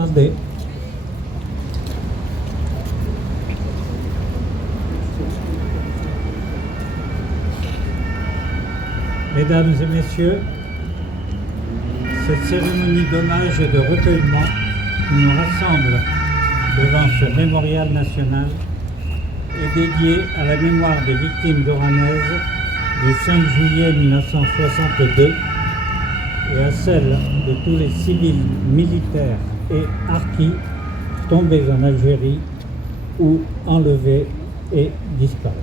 Attendez. Mesdames et messieurs, cette cérémonie d'hommage et de recueillement qui nous rassemble devant ce mémorial national est dédiée à la mémoire des victimes oranaises du 5 juillet 1962 et à celle de tous les civils, militaires et harkis tombés en Algérie ou enlevés et disparus.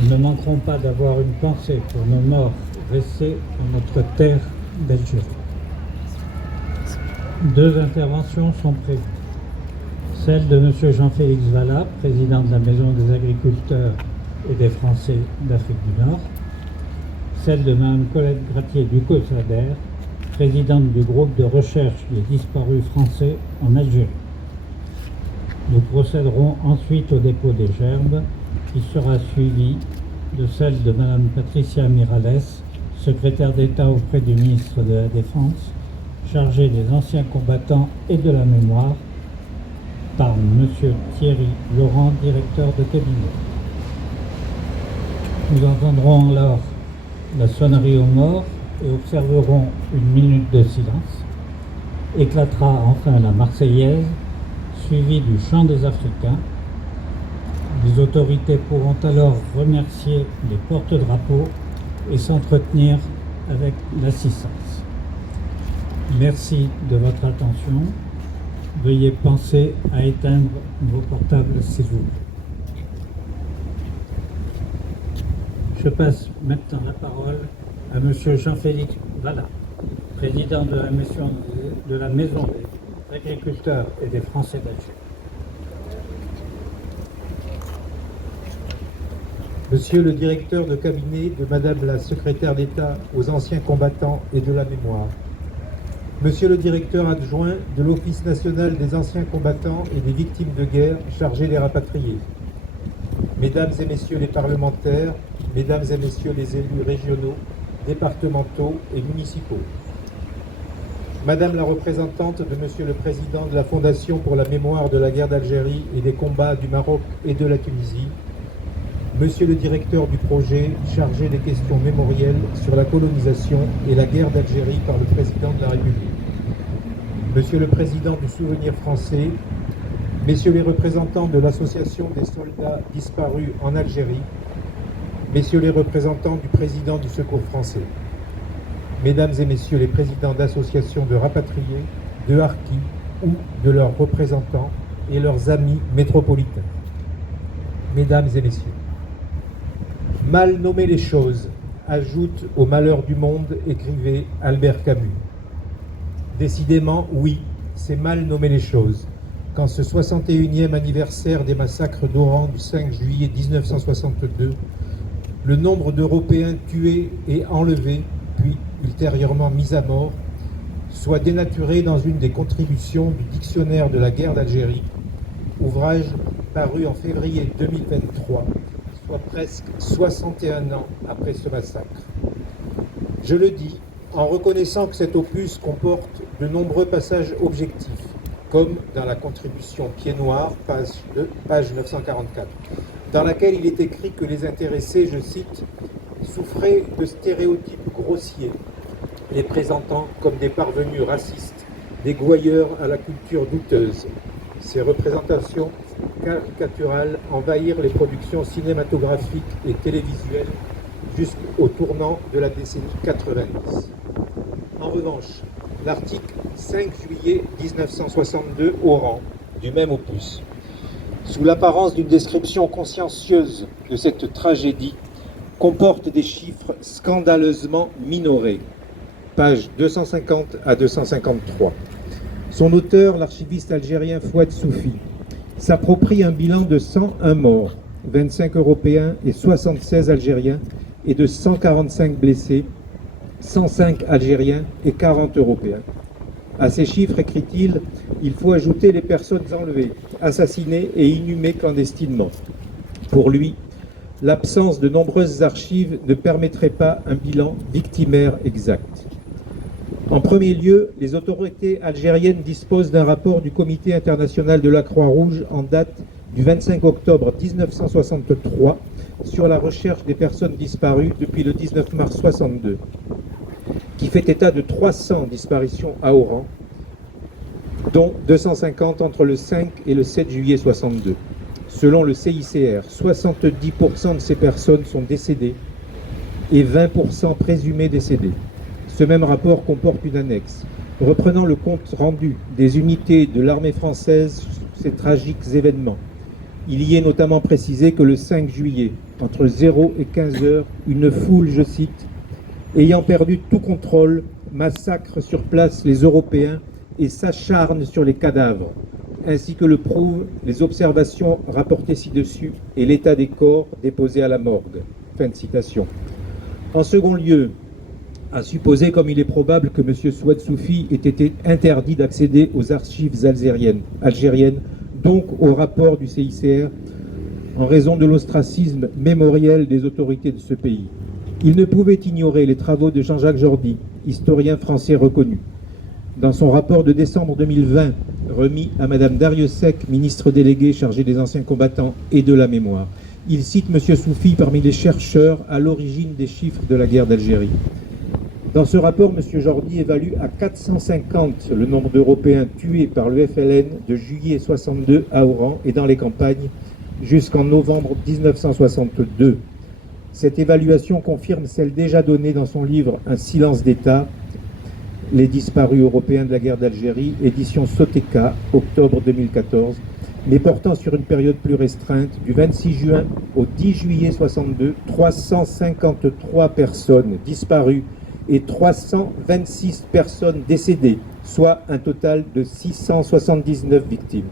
Nous ne manquerons pas d'avoir une pensée pour nos morts restés en notre terre d'Algérie. Deux interventions sont prévues. Celle de M. Jean-Félix Vallat, président de la Maison des agriculteurs et des Français d'Afrique du Nord. Celle de Mme Colette Gratier du COSADER, présidente du groupe de recherche des disparus français en Algérie. Nous procéderons ensuite au dépôt des gerbes, qui sera suivi de celle de Mme Patricia Miralles, secrétaire d'État auprès du ministre de la Défense, chargée des anciens combattants et de la mémoire, par M. Thierry Laurent, directeur de cabinet. Nous entendrons alors la sonnerie aux morts et observerons une minute de silence. Éclatera enfin la Marseillaise, suivie du chant des Africains. Les autorités pourront alors remercier les porte-drapeaux et s'entretenir avec l'assistance. Merci de votre attention. Veuillez penser à éteindre vos portables, s'il vous plaît. Je passe maintenant la parole à M. Jean-Félix Vallat, président de la Maison des agriculteurs et des Français d'Algérie. Monsieur le directeur de cabinet de Madame la secrétaire d'État aux anciens combattants et de la mémoire, Monsieur le directeur adjoint de l'Office national des anciens combattants et des victimes de guerre chargé des rapatriés, Mesdames et Messieurs les parlementaires, Mesdames et Messieurs les élus régionaux, départementaux et municipaux, Madame la représentante de Monsieur le Président de la Fondation pour la mémoire de la guerre d'Algérie et des combats du Maroc et de la Tunisie, Monsieur le directeur du projet chargé des questions mémorielles sur la colonisation et la guerre d'Algérie par le Président de la République, Monsieur le Président du Souvenir français, Messieurs les représentants de l'Association des soldats disparus en Algérie, Messieurs les représentants du Président du Secours français, Mesdames et Messieurs les présidents d'associations de rapatriés, de harkis ou de leurs représentants et leurs amis métropolitains, Mesdames et Messieurs, mal nommer les choses ajoute au malheur du monde, écrivait Albert Camus. Décidément, oui, c'est mal nommer les choses. Quand ce 61e anniversaire des massacres d'Oran du 5 juillet 1962, le nombre d'Européens tués et enlevés, puis ultérieurement mis à mort, soit dénaturé dans une des contributions du Dictionnaire de la guerre d'Algérie, ouvrage paru en février 2023, soit presque 61 ans après ce massacre. Je le dis en reconnaissant que cet opus comporte de nombreux passages objectifs, comme dans la contribution Pied Noir, page 944, dans laquelle il est écrit que les intéressés, je cite, souffraient de stéréotypes grossiers, les présentant comme des parvenus racistes, des gouailleurs à la culture douteuse. Ces représentations caricaturales envahirent les productions cinématographiques et télévisuelles jusqu'au tournant de la décennie 90. En revanche, l'article 5 juillet 1962 Oran, du même opus, sous l'apparence d'une description consciencieuse de cette tragédie, comporte des chiffres scandaleusement minorés, pages 250 à 253. Son auteur, l'archiviste algérien Fouad Soufi, s'approprie un bilan de 101 morts, 25 Européens et 76 Algériens, et de 145 blessés, 105 Algériens et 40 Européens. À ces chiffres, écrit-il, il faut ajouter les personnes enlevées, assassinées et inhumées clandestinement. Pour lui, l'absence de nombreuses archives ne permettrait pas un bilan victimaire exact. En premier lieu, les autorités algériennes disposent d'un rapport du Comité international de la Croix-Rouge en date du 25 octobre 1963 sur la recherche des personnes disparues depuis le 19 mars 62, qui fait état de 300 disparitions à Oran, dont 250 entre le 5 et le 7 juillet 62. Selon le CICR, 70% de ces personnes sont décédées et 20% présumées décédées. Ce même rapport comporte une annexe reprenant le compte rendu des unités de l'armée française sur ces tragiques événements. Il y est notamment précisé que le 5 juillet, entre 0 et 15 heures, une foule, je cite, ayant perdu tout contrôle, massacre sur place les Européens et s'acharne sur les cadavres, ainsi que le prouvent les observations rapportées ci-dessus et l'état des corps déposés à la morgue. Fin de citation. En second lieu, à supposer, comme il est probable, que M. Souad Soufi ait été interdit d'accéder aux archives algériennes, donc au rapport du CICR, en raison de l'ostracisme mémoriel des autorités de ce pays. Il ne pouvait ignorer les travaux de Jean-Jacques Jordi, historien français reconnu. Dans son rapport de décembre 2020, remis à Mme Darrieussecq, ministre déléguée chargée des anciens combattants et de la mémoire, il cite M. Soufi parmi les chercheurs à l'origine des chiffres de la guerre d'Algérie. Dans ce rapport, M. Jordi évalue à 450 le nombre d'Européens tués par le FLN de juillet 62 à Oran et dans les campagnes jusqu'en novembre 1962. Cette évaluation confirme celle déjà donnée dans son livre « Un silence d'État », Les disparus européens de la guerre d'Algérie, édition Soteca, octobre 2014, mais portant sur une période plus restreinte, du 26 juin au 10 juillet 62, 353 personnes disparues et 326 personnes décédées, soit un total de 679 victimes.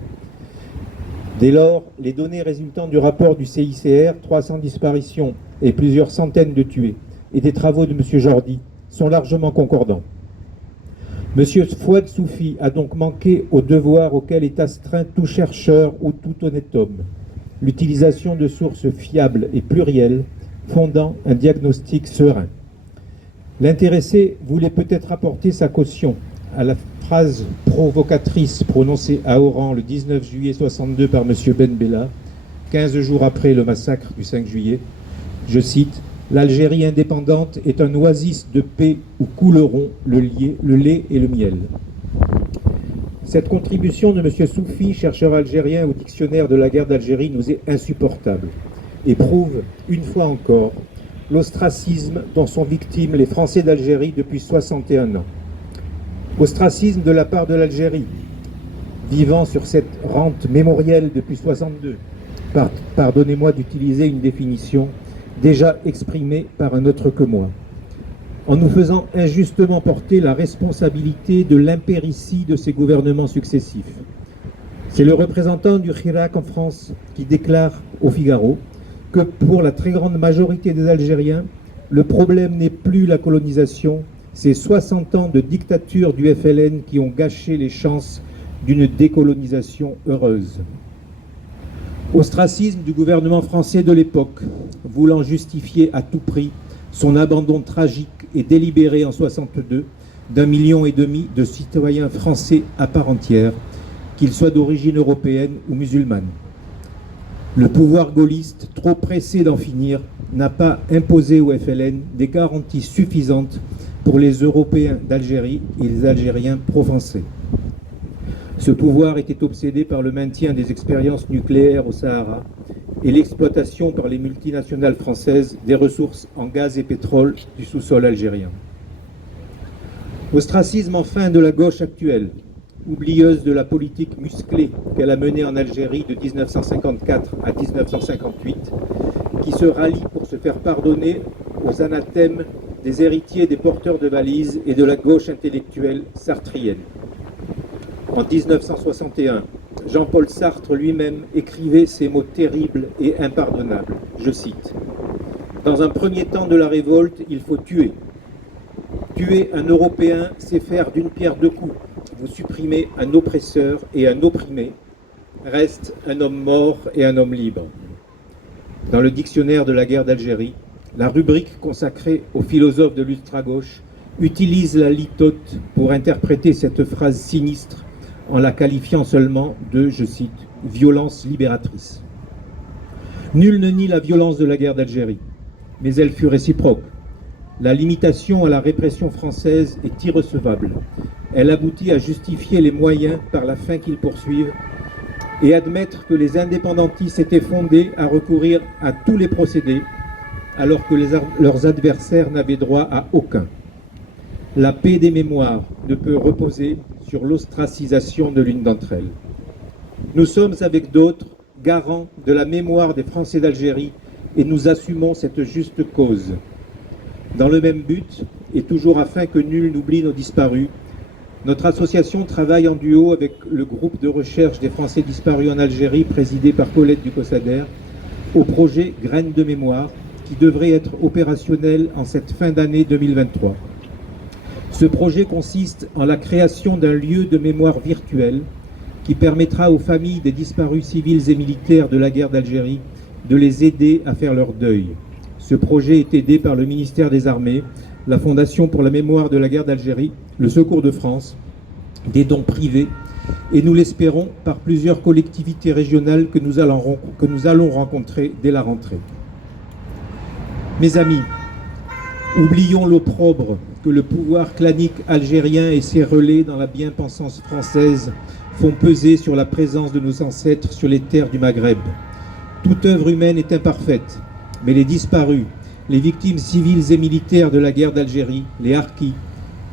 Dès lors, les données résultant du rapport du CICR, 300 disparitions et plusieurs centaines de tués, et des travaux de M. Jordi, sont largement concordants. M. Fouad Soufi a donc manqué au devoir auquel est astreint tout chercheur ou tout honnête homme, l'utilisation de sources fiables et plurielles, fondant un diagnostic serein. L'intéressé voulait peut-être apporter sa caution à la phrase provocatrice prononcée à Oran le 19 juillet 62 par M. Ben Bella, 15 jours après le massacre du 5 juillet. Je cite, « L'Algérie indépendante est un oasis de paix où couleront le lait et le miel. » Cette contribution de M. Soufi, chercheur algérien au dictionnaire de la guerre d'Algérie, nous est insupportable et prouve, une fois encore, l'ostracisme dont sont victimes les Français d'Algérie depuis 61 ans. Ostracisme de la part de l'Algérie, vivant sur cette rente mémorielle depuis 62. Pardonnez-moi d'utiliser une définition déjà exprimée par un autre que moi. En nous faisant injustement porter la responsabilité de l'impéritie de ces gouvernements successifs. C'est le représentant du Hirak en France qui déclare au Figaro que pour la très grande majorité des Algériens, le problème n'est plus la colonisation, c'est 60 ans de dictature du FLN qui ont gâché les chances d'une décolonisation heureuse. Ostracisme du gouvernement français de l'époque, voulant justifier à tout prix son abandon tragique et délibéré en 62 d'1,5 million de citoyens français à part entière, qu'ils soient d'origine européenne ou musulmane. Le pouvoir gaulliste, trop pressé d'en finir, n'a pas imposé au FLN des garanties suffisantes pour les Européens d'Algérie et les Algériens pro-français. Ce pouvoir était obsédé par le maintien des expériences nucléaires au Sahara et l'exploitation par les multinationales françaises des ressources en gaz et pétrole du sous-sol algérien. Ostracisme enfin de la gauche actuelle, oublieuse de la politique musclée qu'elle a menée en Algérie de 1954 à 1958, qui se rallie pour se faire pardonner aux anathèmes des héritiers des porteurs de valises et de la gauche intellectuelle sartrienne. En 1961, Jean-Paul Sartre lui-même écrivait ces mots terribles et impardonnables. Je cite, « Dans un premier temps de la révolte, il faut tuer. Tuer un Européen, c'est faire d'une pierre deux coups. Vous supprimez un oppresseur et un opprimé. Reste un homme mort et un homme libre. » Dans le dictionnaire de la guerre d'Algérie, la rubrique consacrée aux philosophes de l'ultra-gauche utilise la litote pour interpréter cette phrase sinistre en la qualifiant seulement de, je cite, « violence libératrice ». Nul ne nie la violence de la guerre d'Algérie, mais elle fut réciproque. La limitation à la répression française est irrecevable. Elle aboutit à justifier les moyens par la fin qu'ils poursuivent et admettre que les indépendantistes étaient fondés à recourir à tous les procédés alors que leurs adversaires n'avaient droit à aucun. La paix des mémoires ne peut reposer sur l'ostracisation de l'une d'entre elles. Nous sommes avec d'autres garants de la mémoire des Français d'Algérie et nous assumons cette juste cause. Dans le même but, et toujours afin que nul n'oublie nos disparus, notre association travaille en duo avec le groupe de recherche des Français disparus en Algérie, présidé par Colette Ducossader, au projet Graines de mémoire, qui devrait être opérationnel en cette fin d'année 2023. Ce projet consiste en la création d'un lieu de mémoire virtuel qui permettra aux familles des disparus civils et militaires de la guerre d'Algérie de les aider à faire leur deuil. Ce projet est aidé par le ministère des Armées, la Fondation pour la mémoire de la guerre d'Algérie, le Secours de France, des dons privés et nous l'espérons par plusieurs collectivités régionales que nous allons rencontrer dès la rentrée. Mes amis, oublions l'opprobre que le pouvoir clanique algérien et ses relais dans la bien-pensance française font peser sur la présence de nos ancêtres sur les terres du Maghreb. Toute œuvre humaine est imparfaite, mais les disparus, les victimes civiles et militaires de la guerre d'Algérie, les harkis,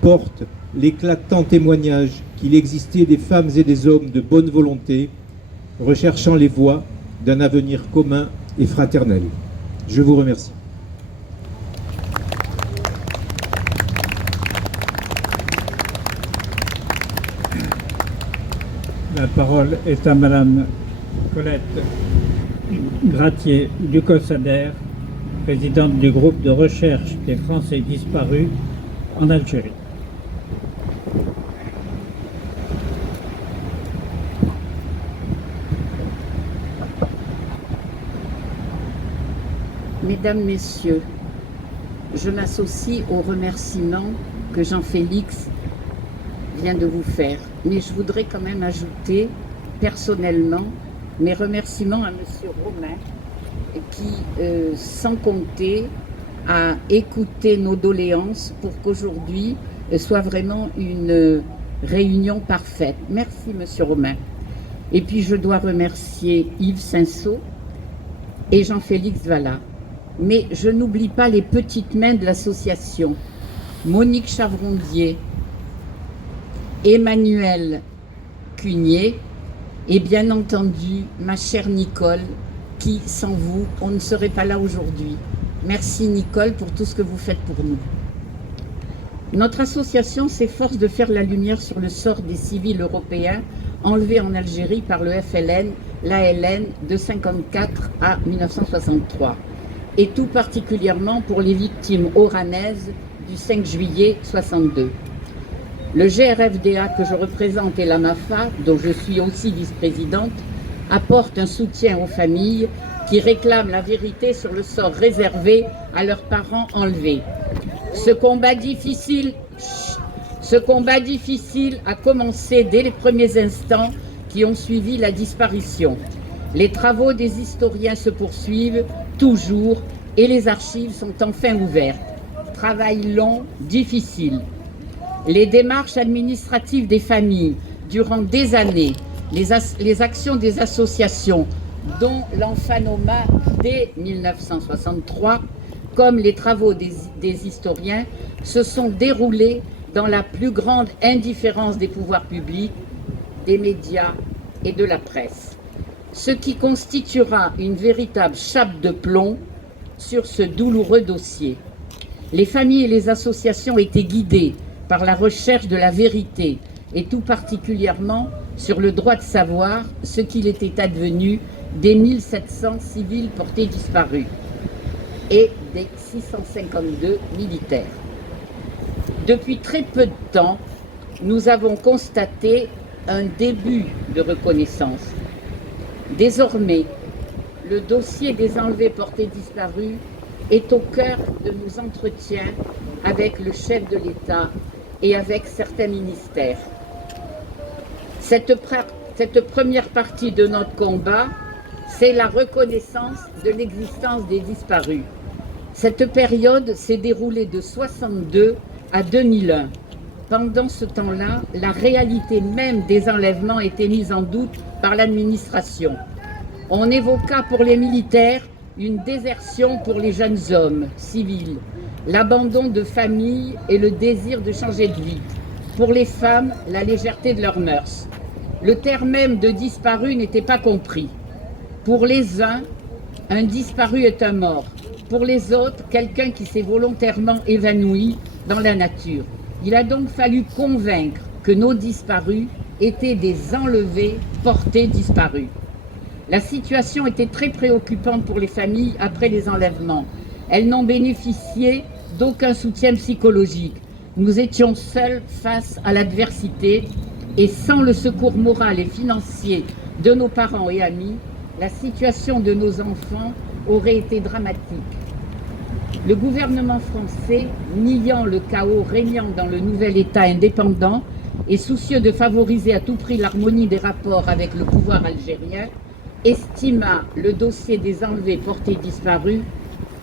portent l'éclatant témoignage qu'il existait des femmes et des hommes de bonne volonté, recherchant les voies d'un avenir commun et fraternel. Je vous remercie. La parole est à Madame Colette Gratier-Ducossader, présidente du groupe de recherche des Français disparus en Algérie. Mesdames, Messieurs, je m'associe aux remerciements que Jean-Félix vient de vous faire. Mais je voudrais quand même ajouter personnellement mes remerciements à Monsieur Romain qui, sans compter, a écouté nos doléances pour qu'aujourd'hui soit vraiment une réunion parfaite. Merci Monsieur Romain. Et puis je dois remercier Yves Cinceau et Jean-Félix Vallat. Mais je n'oublie pas les petites mains de l'association. Monique Chavrondier, Emmanuel Cugnier et bien entendu ma chère Nicole qui, sans vous, on ne serait pas là aujourd'hui. Merci Nicole pour tout ce que vous faites pour nous. Notre association s'efforce de faire la lumière sur le sort des civils européens enlevés en Algérie par le FLN, l'ALN de 1954 à 1963 et tout particulièrement pour les victimes oranaises du 5 juillet 1962. Le GRFDA que je représente et la MAFA, dont je suis aussi vice-présidente, apporte un soutien aux familles qui réclament la vérité sur le sort réservé à leurs parents enlevés. Ce combat difficile a commencé dès les premiers instants qui ont suivi la disparition. Les travaux des historiens se poursuivent toujours et les archives sont enfin ouvertes. Travail long, difficile. Les démarches administratives des familles durant des années, les actions des associations, dont l'Enfanoma dès 1963, comme les travaux des historiens, se sont déroulées dans la plus grande indifférence des pouvoirs publics, des médias et de la presse. Ce qui constituera une véritable chape de plomb sur ce douloureux dossier. Les familles et les associations étaient guidées par la recherche de la vérité et tout particulièrement sur le droit de savoir ce qu'il était advenu des 1700 civils portés disparus et des 652 militaires. Depuis très peu de temps, nous avons constaté un début de reconnaissance. Désormais, le dossier des enlevés portés disparus est au cœur de nos entretiens avec le chef de l'État et avec certains ministères. Cette première partie de notre combat, c'est la reconnaissance de l'existence des disparus. Cette période s'est déroulée de 1962 à 2001. Pendant ce temps-là, la réalité même des enlèvements était mise en doute par l'administration. On évoqua pour les militaires une désertion pour les jeunes hommes civils, l'abandon de famille et le désir de changer de vie. Pour les femmes, la légèreté de leurs mœurs. Le terme même de disparu n'était pas compris. Pour les uns, un disparu est un mort. Pour les autres, quelqu'un qui s'est volontairement évanoui dans la nature. Il a donc fallu convaincre que nos disparus étaient des enlevés portés disparus. La situation était très préoccupante pour les familles après les enlèvements. Elles n'ont bénéficié d'aucun soutien psychologique. Nous étions seuls face à l'adversité et sans le secours moral et financier de nos parents et amis, la situation de nos enfants aurait été dramatique. Le gouvernement français, niant le chaos régnant dans le nouvel État indépendant et soucieux de favoriser à tout prix l'harmonie des rapports avec le pouvoir algérien, estima le dossier des enlevés portés disparus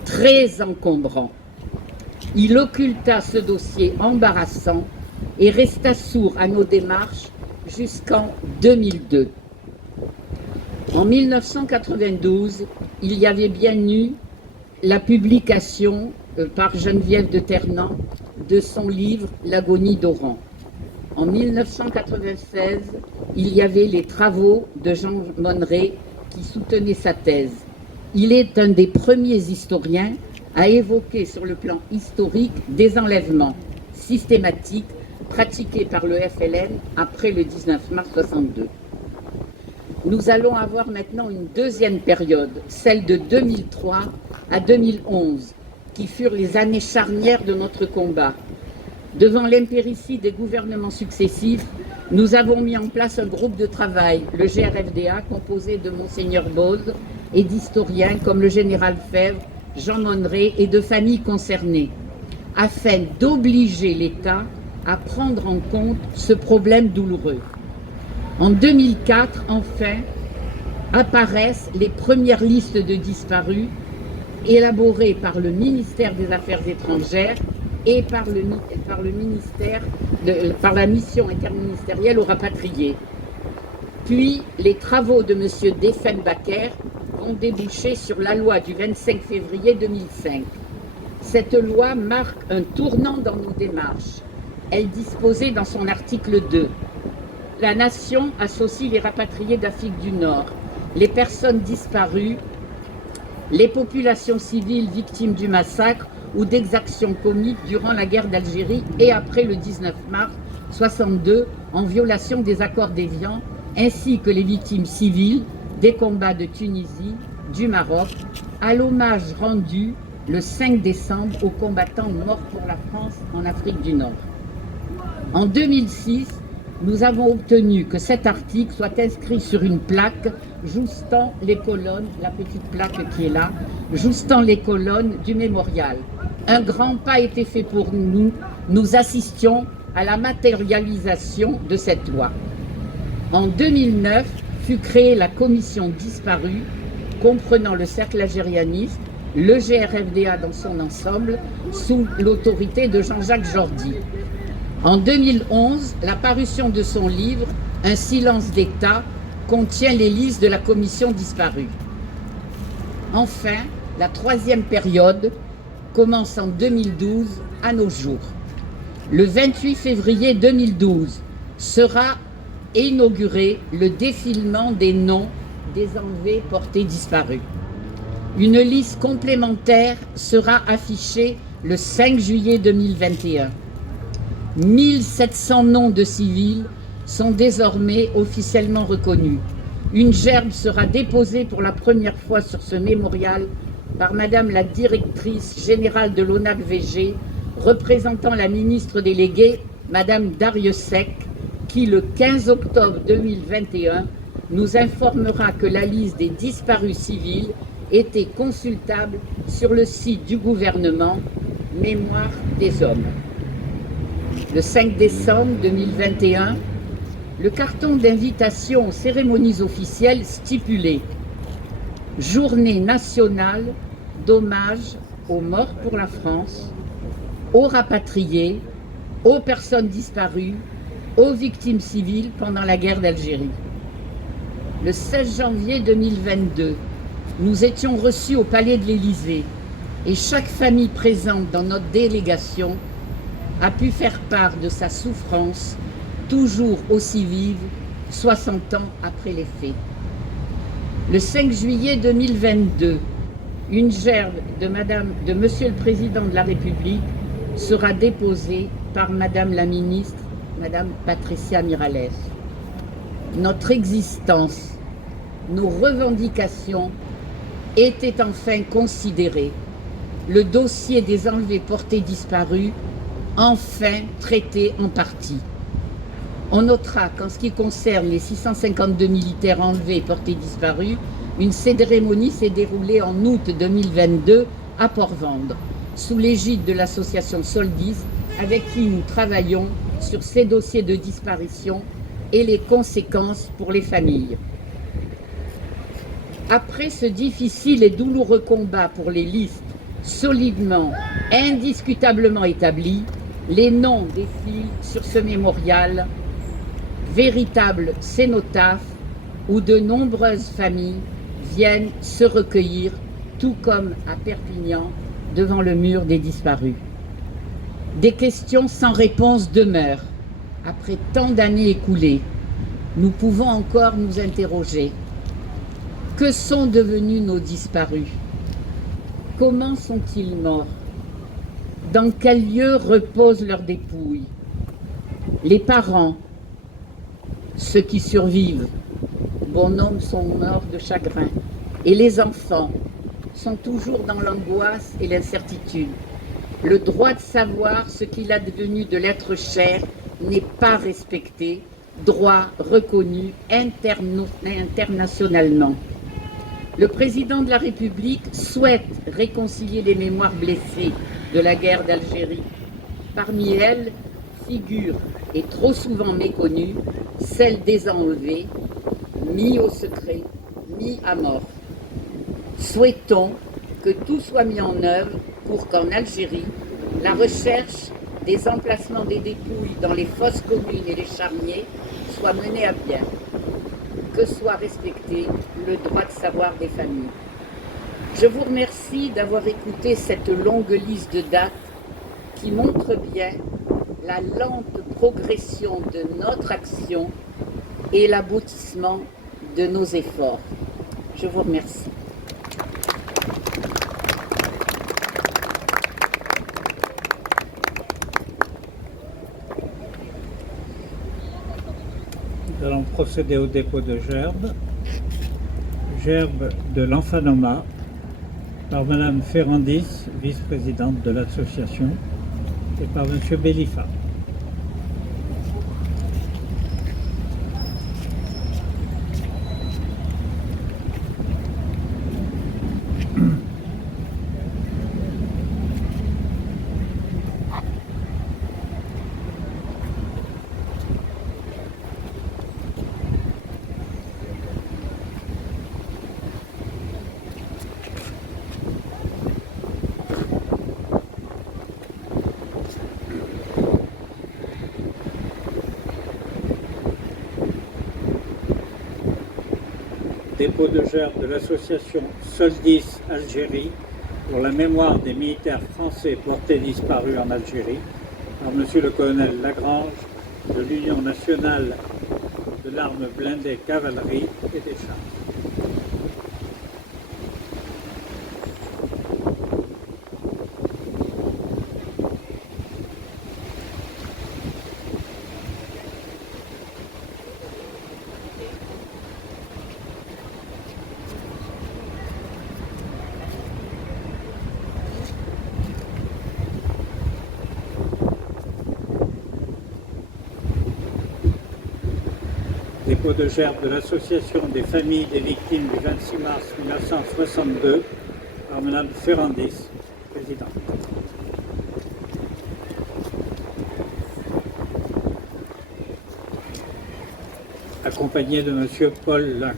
très encombrant. Il occulta ce dossier embarrassant et resta sourd à nos démarches jusqu'en 2002. En 1992, il y avait bien eu la publication par Geneviève de Ternant de son livre « L'agonie d'Oran ». En 1996, il y avait les travaux de Jean Monnet qui soutenaient sa thèse. Il est un des premiers historiens à évoquer sur le plan historique des enlèvements systématiques pratiqués par le FLN après le 19 mars 62. Nous allons avoir maintenant une deuxième période, celle de 2003 à 2011, qui furent les années charnières de notre combat. Devant l'impéritie des gouvernements successifs, nous avons mis en place un groupe de travail, le GRFDA, composé de Monseigneur Baud et d'historiens comme le général Fèvre, Jean Monnet et de familles concernées, afin d'obliger l'État à prendre en compte ce problème douloureux. En 2004, enfin, apparaissent les premières listes de disparus élaborées par le ministère des Affaires étrangères et par la mission interministérielle aux rapatriés. Puis, les travaux de M. Diefenbacher vont déboucher sur la loi du 25 février 2005. Cette loi marque un tournant dans nos démarches. Elle disposait dans son article 2 « La nation associe les rapatriés d'Afrique du Nord, les personnes disparues, les populations civiles victimes du massacre ou d'exactions commises durant la guerre d'Algérie et après le 19 mars 62 en violation des accords d'Évian, ainsi que les victimes civiles des combats de Tunisie, du Maroc, à l'hommage rendu le 5 décembre aux combattants morts pour la France en Afrique du Nord. En 2006, nous avons obtenu que cet article soit inscrit sur une plaque joustant les colonnes, la petite plaque qui est là, joustant les colonnes du mémorial. Un grand pas a été fait pour nous. Nous assistions à la matérialisation de cette loi. En 2009 fut créée la commission disparue, comprenant le cercle algérianiste, le GRFDA dans son ensemble, sous l'autorité de Jean-Jacques Jordi. En 2011, la parution de son livre « Un silence d'État » contient les listes de la commission disparue. Enfin, la troisième période commence en 2012 à nos jours. Le 28 février 2012 sera inauguré le défilement des noms des enlevés portés disparus. Une liste complémentaire sera affichée le 5 juillet 2021. 1700 noms de civils sont désormais officiellement reconnus. Une gerbe sera déposée pour la première fois sur ce mémorial par Madame la directrice générale de l'ONAC-VG, représentant la ministre déléguée, Madame Darrieussecq, qui le 15 octobre 2021 nous informera que la liste des disparus civils était consultable sur le site du gouvernement Mémoire des hommes. Le 5 décembre 2021, le carton d'invitation aux cérémonies officielles stipulait « Journée nationale d'hommage aux morts pour la France, aux rapatriés, aux personnes disparues, aux victimes civiles pendant la guerre d'Algérie ». Le 16 janvier 2022, nous étions reçus au Palais de l'Élysée et chaque famille présente dans notre délégation a pu faire part de sa souffrance, toujours aussi vive, 60 ans après les faits. Le 5 juillet 2022, une gerbe de Monsieur le Président de la République sera déposée par Madame la Ministre, Madame Patricia Mirallès. Notre existence, nos revendications étaient enfin considérées. Le dossier des enlevés portés disparus, enfin traité en partie. On notera qu'en ce qui concerne les 652 militaires enlevés et portés disparus, une cérémonie s'est déroulée en août 2022 à Port-Vendre, sous l'égide de l'association Soldis, avec qui nous travaillons sur ces dossiers de disparition et les conséquences pour les familles. Après ce difficile et douloureux combat pour les listes solidement, indiscutablement établies, les noms défilent sur ce mémorial, véritable cénotaphe où de nombreuses familles viennent se recueillir, tout comme à Perpignan, devant le mur des disparus. Des questions sans réponse demeurent. Après tant d'années écoulées, nous pouvons encore nous interroger. Que sont devenus nos disparus? Comment sont-ils morts? Dans quel lieu reposent leurs dépouilles? Les parents, ceux qui survivent, bon nombre sont morts de chagrin, et les enfants sont toujours dans l'angoisse et l'incertitude. Le droit de savoir ce qu'il a devenu de l'être cher n'est pas respecté, droit reconnu internationalement. Le président de la République souhaite réconcilier les mémoires blessées de la guerre d'Algérie. Parmi elles figure, et trop souvent méconnue, celle des enlevés, mis au secret, mis à mort. Souhaitons que tout soit mis en œuvre pour qu'en Algérie, la recherche des emplacements des dépouilles dans les fosses communes et les charniers soit menée à bien. Que soit respecté le droit de savoir des familles. Je vous remercie d'avoir écouté cette longue liste de dates qui montre bien la lente progression de notre action et l'aboutissement de nos efforts. Je vous remercie. Nous allons procéder au dépôt de gerbes. Gerbe de l'Enfanoma par Madame Ferrandis, vice-présidente de l'association, et par Monsieur Bellifa. Dépôt de gerbes de l'association Soldis Algérie pour la mémoire des militaires français portés disparus en Algérie par Monsieur le colonel Lagrange de l'Union nationale de l'arme blindée cavalerie et des chars. Dépôt de gerbes de l'association des familles des victimes du 26 mars 1962 par Madame Ferrandis, présidente. accompagné de Monsieur Paul Lang.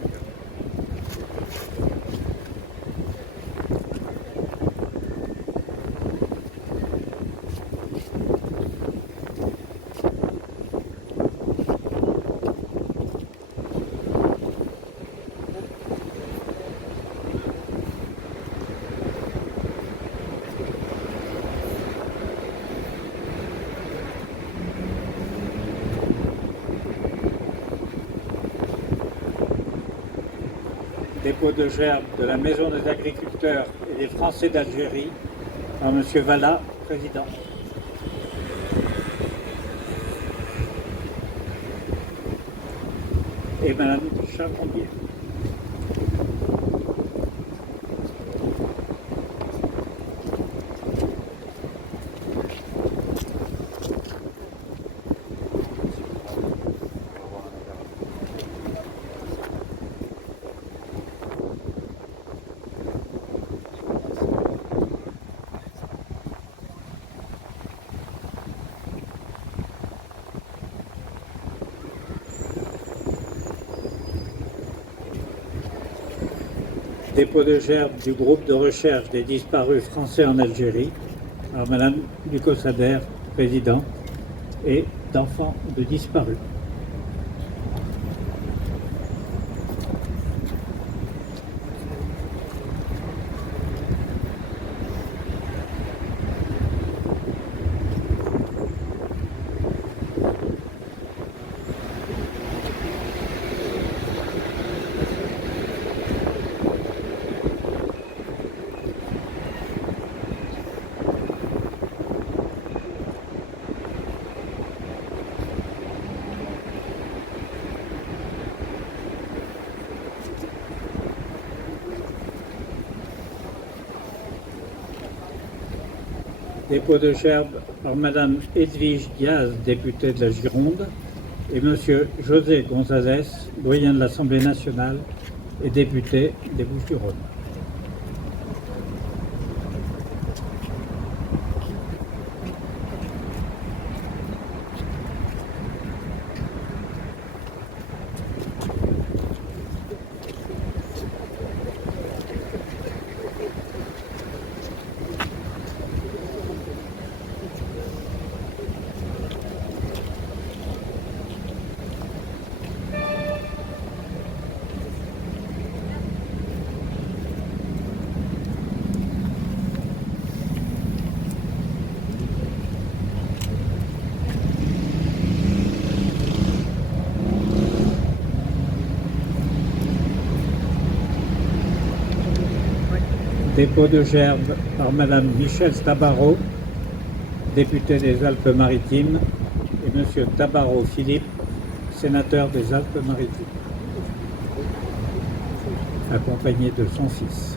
Dépôt de gerbe de la Maison des agriculteurs et des Français d'Algérie par M. Valla, président. Et Mme Chacombier. Dépôt de gerbe du groupe de recherche des disparus français en Algérie par Mme Ducossader, président, et d'enfants de disparus. Dépôt de gerbe par Mme Edwige Diaz, députée de la Gironde, et M. José González, doyen de l'Assemblée nationale et député des Bouches-du-Rhône. Dépôt de gerbe par Mme Michèle Tabarot, députée des Alpes-Maritimes, et M. Tabarot Philippe, sénateur des Alpes-Maritimes, accompagné de son fils.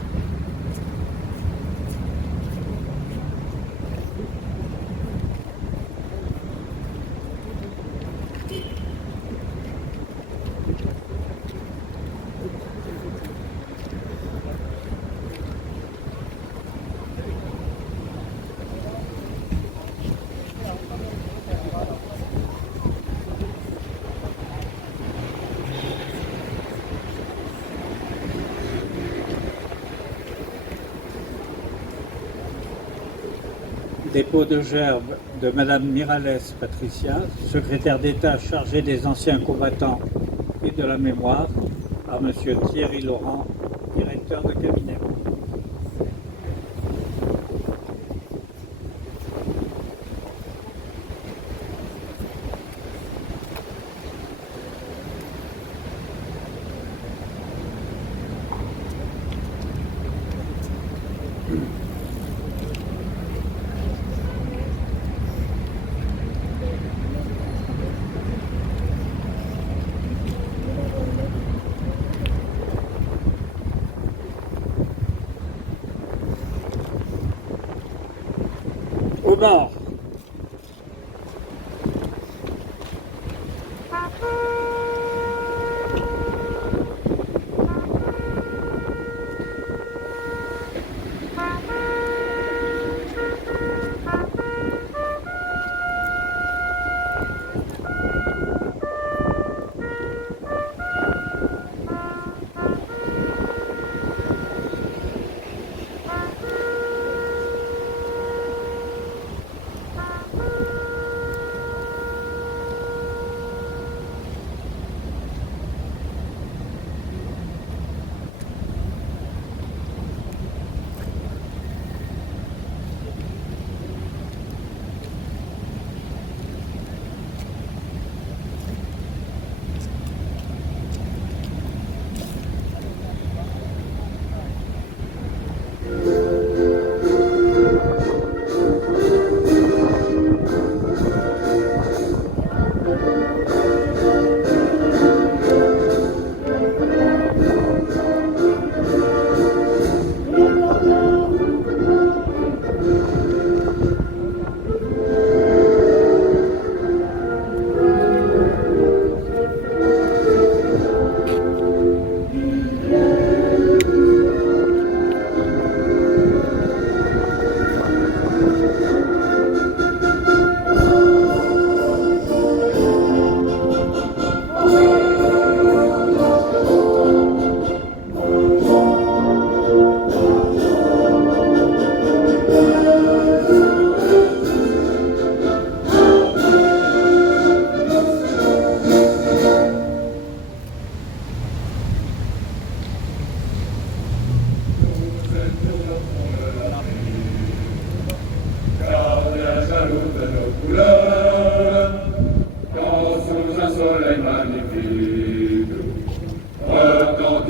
Dépôt de gerbe de Mme Miralles Patricia, secrétaire d'État chargée des anciens combattants et de la mémoire, par M. Thierry Laurent, directeur de cabinet. Au bord.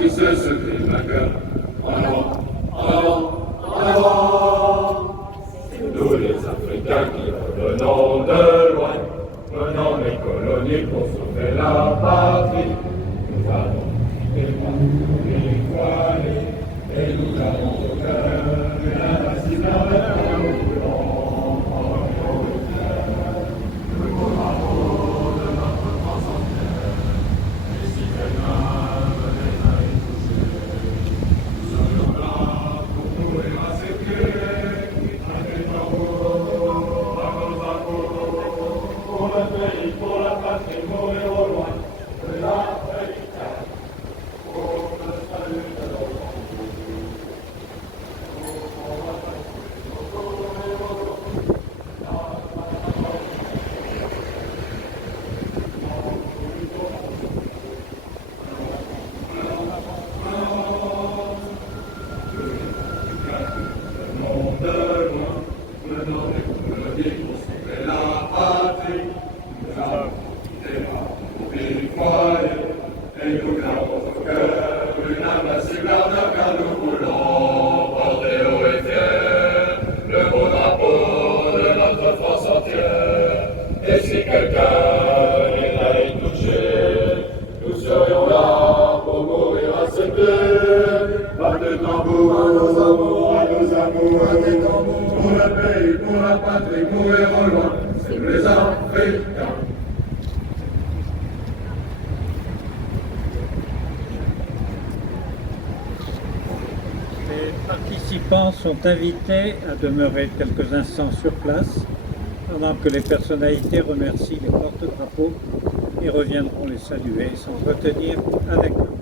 ce secret vainqueur. En avant, en avant, en avant. C'est nous les Africains qui revenons de loin, venant des colonies pour sauver la patrie. Nous allons dévoiler, et nous avons au cœur une invincible ardeur. Les participants sont invités à demeurer quelques instants sur place pendant que les personnalités remercient les porte-drapeaux et reviendront les saluer sans retenir avec eux.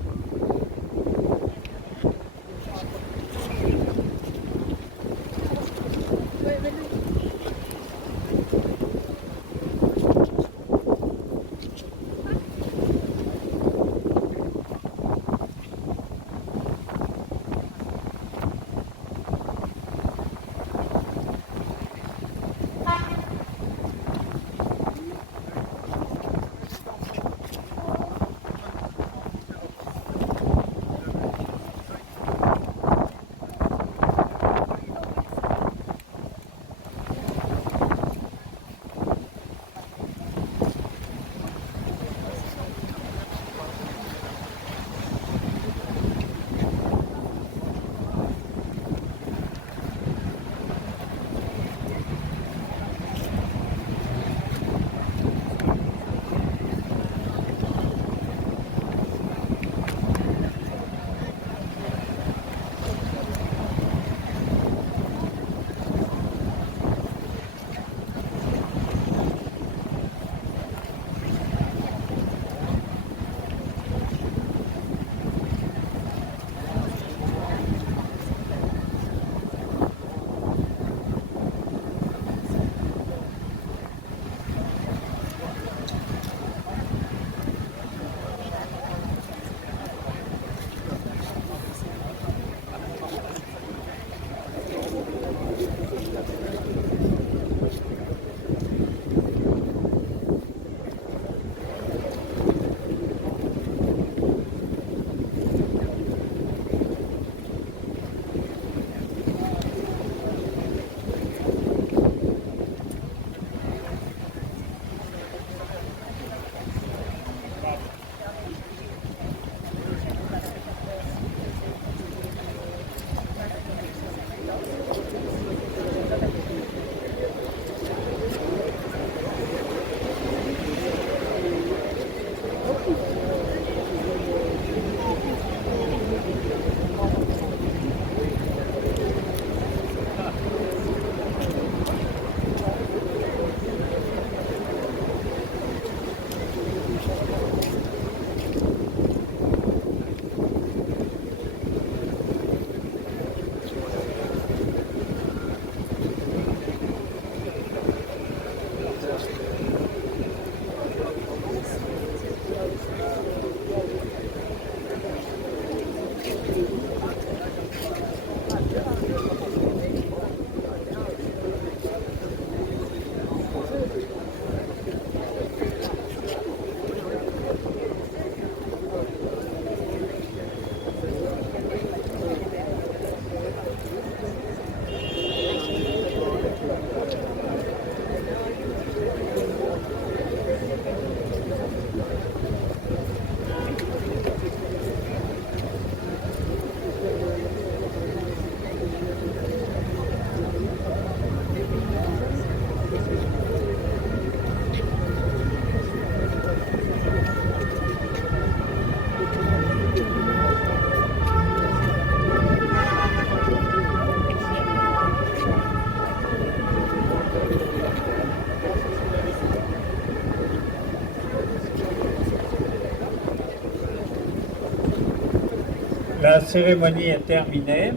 La cérémonie est terminée.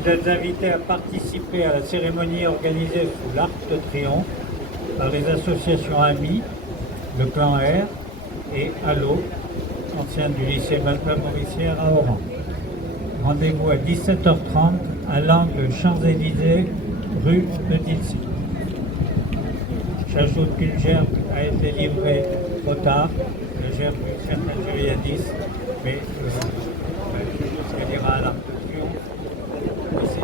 Vous êtes invités à participer à la cérémonie organisée sous l'Arc de Triomphe par les associations Amis, le Clan R et Allo, ancienne du lycée Mauricière à Oran. Rendez-vous à 17h30 à l'angle Champs-Élysées, rue de Dilsey. J'ajoute qu'une gerbe a été livrée trop tard, la gerbe d'une certaine Juliadis, mais elle ira à l'Arc de Triomphe. Ici.